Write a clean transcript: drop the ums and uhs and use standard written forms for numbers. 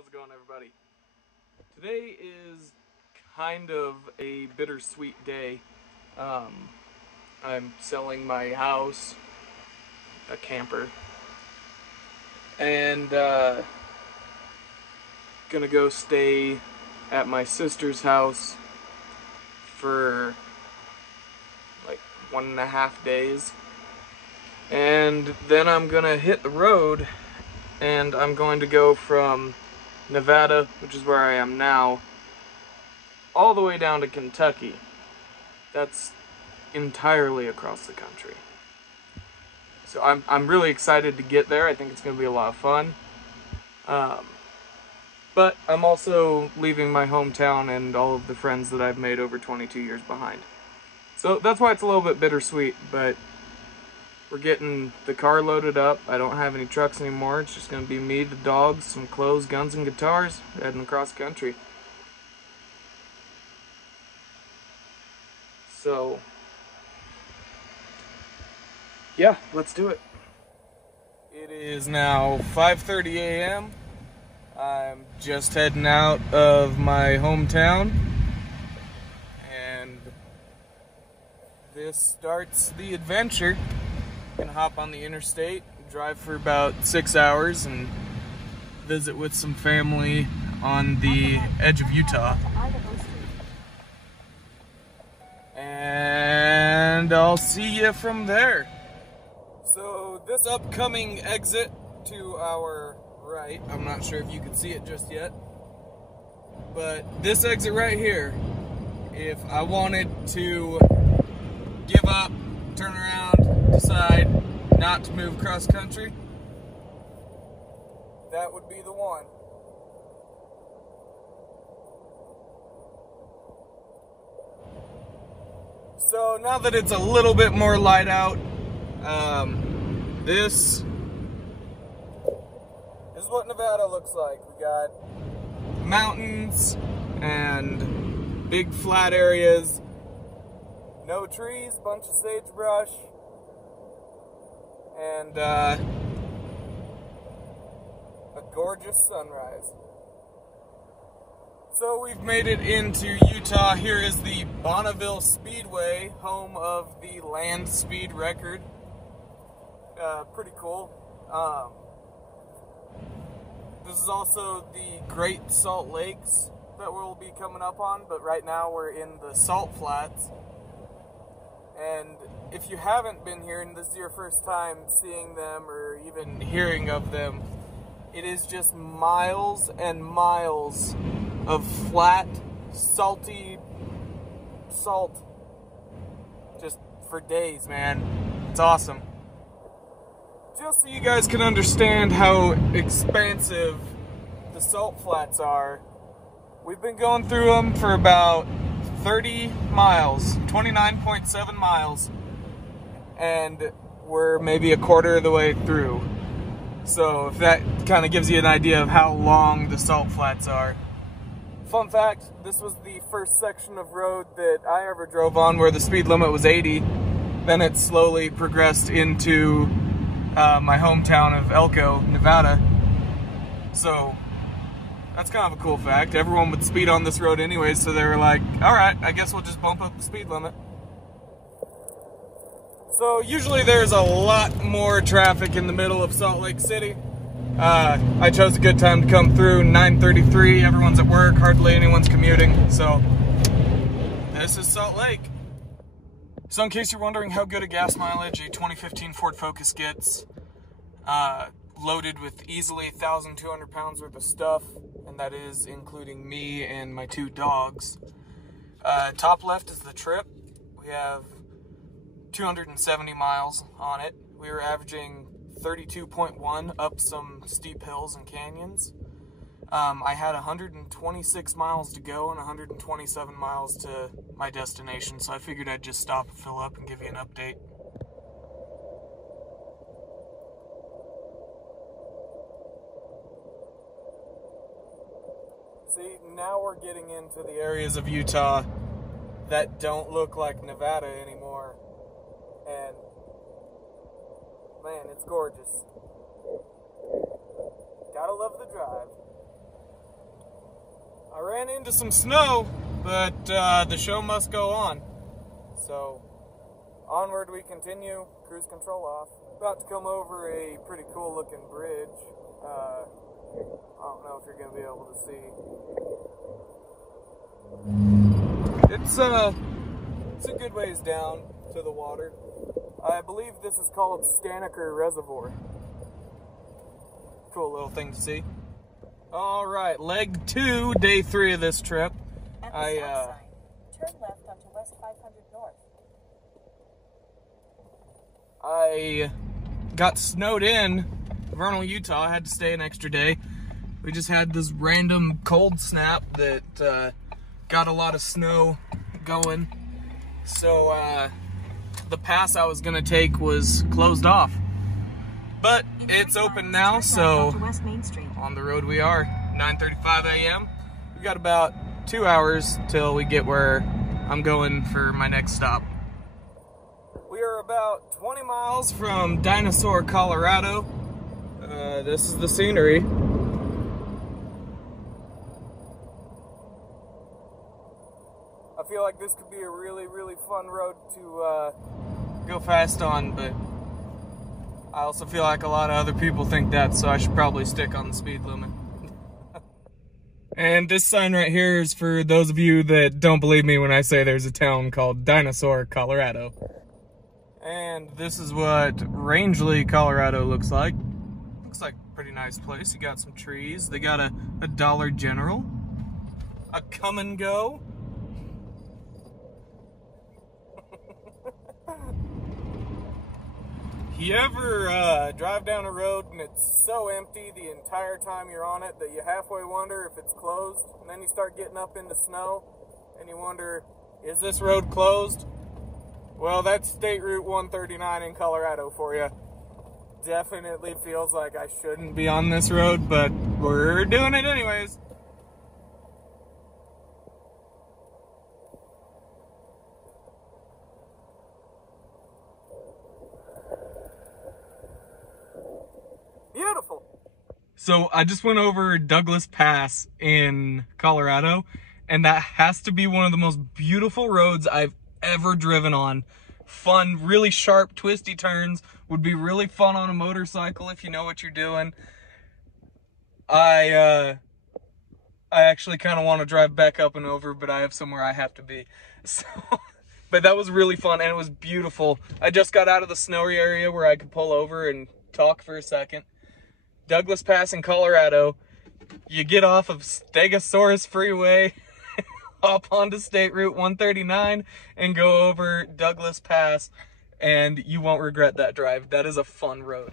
How's it going, everybody? Today is kind of a bittersweet day. I'm selling my house, a camper, and gonna go stay at my sister's house for like 1.5 days. And then I'm gonna hit the road and I'm going to go from Nevada, which is where I am now, all the way down to Kentucky. That's entirely across the country. So I'm really excited to get there. I think it's going to be a lot of fun. But I'm also leaving my hometown and all of the friends that I've made over 22 years behind. So that's why it's a little bit bittersweet, but we're getting the car loaded up. I don't have any trucks anymore. It's just going to be me, the dogs, some clothes, guns, and guitars, heading across country. So, yeah, let's do it. It is now 5:30 a.m. I'm just heading out of my hometown, and this starts the adventure. Gonna hop on the interstate, drive for about 6 hours, and visit with some family on the edge of Utah. And I'll see you from there. So this upcoming exit to our right, I'm not sure if you can see it just yet, but this exit right here, if I wanted to give up, turn around, decide not to move cross country, that would be the one. So now that it's a little bit more light out, this is what Nevada looks like. We got mountains and big flat areas, no trees, bunch of sagebrush, and a gorgeous sunrise. So we've made it into Utah. Here is the Bonneville Speedway, home of the land speed record. Pretty cool. This is also the Great Salt Lakes that we'll be coming up on, but right now we're in the Salt Flats. And if you haven't been here and this is your first time seeing them or even hearing of them, it is just miles and miles of flat, salty salt, just for days, man. It's awesome. Just so you guys can understand how expansive the salt flats are, we've been going through them for about 30 miles, 29.7 miles, and we're maybe a quarter of the way through. So if that kind of gives you an idea of how long the salt flats are. Fun fact, this was the first section of road that I ever drove on where the speed limit was 80. Then it slowly progressed into my hometown of Elko, Nevada. So that's kind of a cool fact. Everyone would speed on this road anyways, so they were like, alright, I guess we'll just bump up the speed limit. So usually there's a lot more traffic in the middle of Salt Lake City. I chose a good time to come through, 9:33, everyone's at work, hardly anyone's commuting, so this is Salt Lake. So in case you're wondering how good a gas mileage a 2015 Ford Focus gets, loaded with easily 1,200 pounds worth of stuff, and that is including me and my 2 dogs. Top left is the trip. We have 270 miles on it. We were averaging 32.1 up some steep hills and canyons. I had 126 miles to go and 127 miles to my destination, so I figured I'd just stop and fill up and give you an update. See, now we're getting into the areas of Utah that don't look like Nevada anymore, and man, it's gorgeous. Gotta love the drive. I ran into some snow, but the show must go on. So, onward we continue, cruise control off. About to come over a pretty cool looking bridge. I don't know if you're going to be able to see. It's a good ways down to the water. I believe this is called Stanaker Reservoir. Cool little thing to see. Alright, leg 2, day 3 of this trip. At the south side, turn left onto West 500 North. I got snowed in Vernal, Utah. I had to stay an extra day. We just had this random cold snap that got a lot of snow going. So the pass I was gonna take was closed off. But it's open now, so on the road we are. 9:35 a.m. We got about 2 hours till we get where I'm going for my next stop. We are about 20 miles from Dinosaur, Colorado. This is the scenery. I feel like this could be a really, really fun road to go fast on, but I also feel like a lot of other people think that, so I should probably stick on the speed limit. And this sign right here is for those of you that don't believe me when I say there's a town called Dinosaur, Colorado. And this is what Rangeley, Colorado looks like. Looks like a pretty nice place. You got some trees. They got a Dollar General, a Come and Go. You ever drive down a road and it's so empty the entire time you're on it that you halfway wonder if it's closed, and then you start getting up into snow and you wonder, is this road closed? Well, that's State Route 139 in Colorado for you. Definitely feels like I shouldn't be on this road, but we're doing it anyways. Beautiful. So I just went over Douglas Pass in Colorado, and that has to be one of the most beautiful roads I've ever driven on. Fun, really sharp, twisty turns. Would be really fun on a motorcycle if you know what you're doing. I actually kind of want to drive back up and over, but I have somewhere I have to be. So, but that was really fun, and it was beautiful. I just got out of the snowy area where I could pull over and talk for a second. Douglas Pass in Colorado. You get off of Stegosaurus Freeway, up onto State Route 139, and go over Douglas Pass, and you won't regret that drive. That is a fun road.